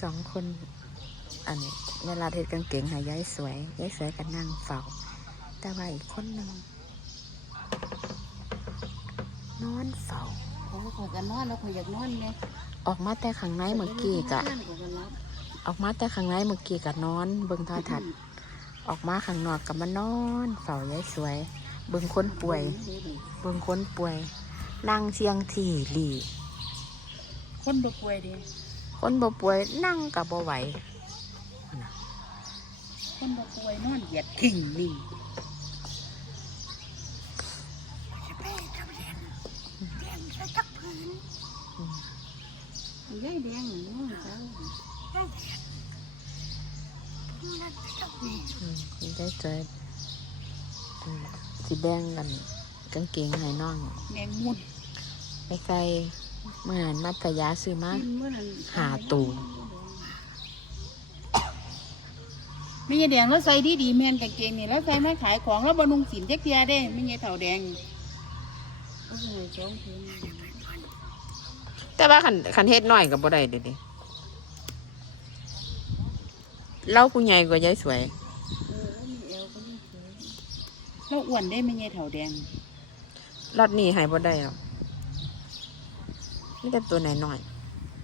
สองคน อันนี้เวลาเทศกางเกงใหายายสวยยายสวยก็นั่งเฝ้า แต่ว่าอีกคนหนึ่งนอนเฝ้าโอ้ขอยกันนอนแล้วขอยอยากนอนไงออกมาแต่ข้างในเมื่อกี้กะเพื่อนขอยก็รับออกมาแต่ข้างในเมื่อกี้กะนอน เบิ่งโทอทัศน์ออกมาข้างนอกกับมานอนเฝ้ายายสวย เบิ่งคนป่วย เบิ่งคนป่วย นั่งเชียงที่หลี คนบ่ป่วยเดิคนบ่ป่วยนั่งกับบ่ไหวคนบ่ป่วยนอนเหยียดทิ้งนี่ยายแดงน่ะนอนเจ้าอืมได้เจออืมสิแบ่งกันกางเกงให้น้องแมงมุดไปไกล เมื่อนั้นมัตยาซื้อมาเมื่อนั้นหาตูนไม่ใช่แดงแล้วใส่ดีดีๆแม่นกางเกงนี่แล้วใส่มาขายของแล้วบำรุงสินเจ๊กเทียเด้ไม่ใช่เถาแดงโอ้โหสองคืนแต่ว่าขันขันเฮ็ดน้อยกับบ่ได้เด็ดดิเล่าผู้ใหญ่กว่ายายสวยเออแล้วมีเอวก็ไม่สวยแล้วอ้วนได้ไม่ใช่เถาแดงรอดนี้ให้บ่ได้หรอก นี่แต่ตัวไหนหน่อย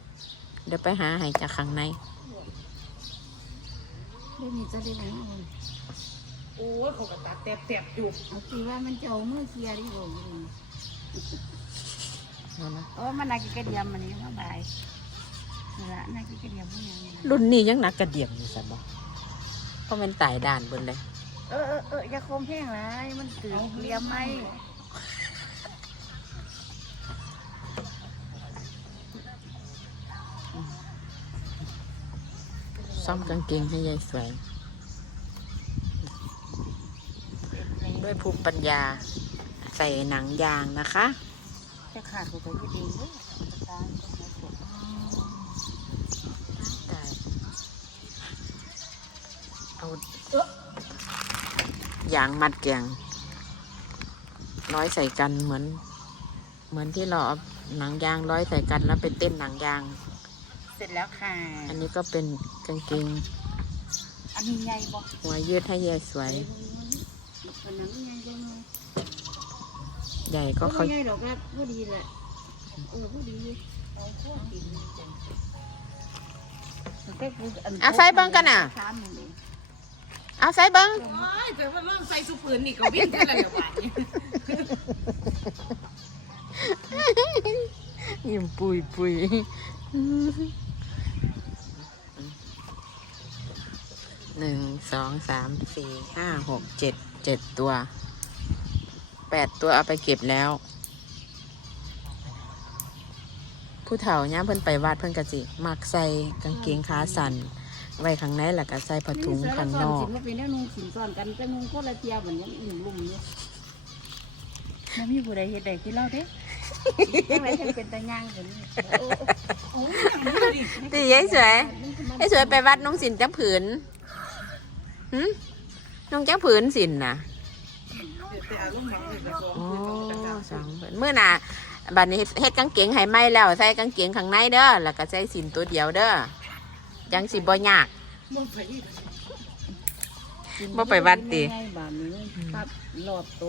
ๆเดี๋ยวไปหาให้จากข้างในได้มีจะได้ไหมโอ้ยเขากระตัดแตบๆอยู่เอาคือว่ามันจะเอาเมื่อเคลียร์ที่บอกอยู่เอานะโอ้มันนากินกระเดียมมันนี้มาบายนี่ละนากินกระเดียมพวกนี้รุ่นนี้ยังหนักกระเดียมอยู่สันบ่เพราะมันตายด่านเบนเลย เออเออเอออย่าโคมแพงไรมันตื่นเลียมไหม ซ่อมกางเกงให้ยายสวย ด้วยภูมิปัญญา ใส่หนังยางนะคะจะขาดกูไปยืดเองด้วยตายได้เอายางมัดแกงร้อยใส่กันเหมือน เหมือนที่เราเอาหนังยางร้อยใส่กันแล้วไปเต้นหนังยาง เสร็จแล้วค่ะ อันนี้ก็เป็นกางเกงอันนี้ใหญ่บอกหัวยืดให้ยายสวย คนนั้นใหญ่จังเลยใหญ่ก็ก็เขาใหญ่หรอกครับพอดีแหละเออพอดีเอาพวกกินจังแต่กูนอะใส่เบิ้งกันอะ สามหนึ่งเองเอาใส่เบิ้งโอ้ยแต่ว่าเริ่มใส่สุปืนนี่ก็วิ่งกันแล้วเดี๋ยวไปยิ้มปุยปุย หนึ่งสองสามสี่ห้าหกเจ็ดเจ็ดตัวแปดตัวเอาไปเก็บแล้ว ผู้เฒ่าย่ามเพิ่นไปวัดเพิ่นกะจิมักใส่กางเกงขาสั้นไว้ข้างในแล้วก็ใส่ผ้าถุงข้างนอกสินมาเป็นแนวนุ่งสินซ้อนกันแต่นุ่งคนละเทียบเหมือนยังอิ่มลุ่มอยู่มันมีผู้ใดเฮ็ดใดคือเราเด้จังไรจังเป็นตาย่างกันนี่โอ้โอ้ตียายสวยยายสวยไปวัดน้องสินจักผืน หืมน้องจักผืนสินนะโอ้สองผืนเมื่อน่ะบัดนี้เฮ็ดกางเกงให้ไหมแล้ว ใส่กางเกงข้างในเด้อ แล้วก็ใส่สินตัวเดียวเด้อ จังสิบ่ยากมันไปบ่ไปวัดติง่ายๆบาดนี้ครับรอบโต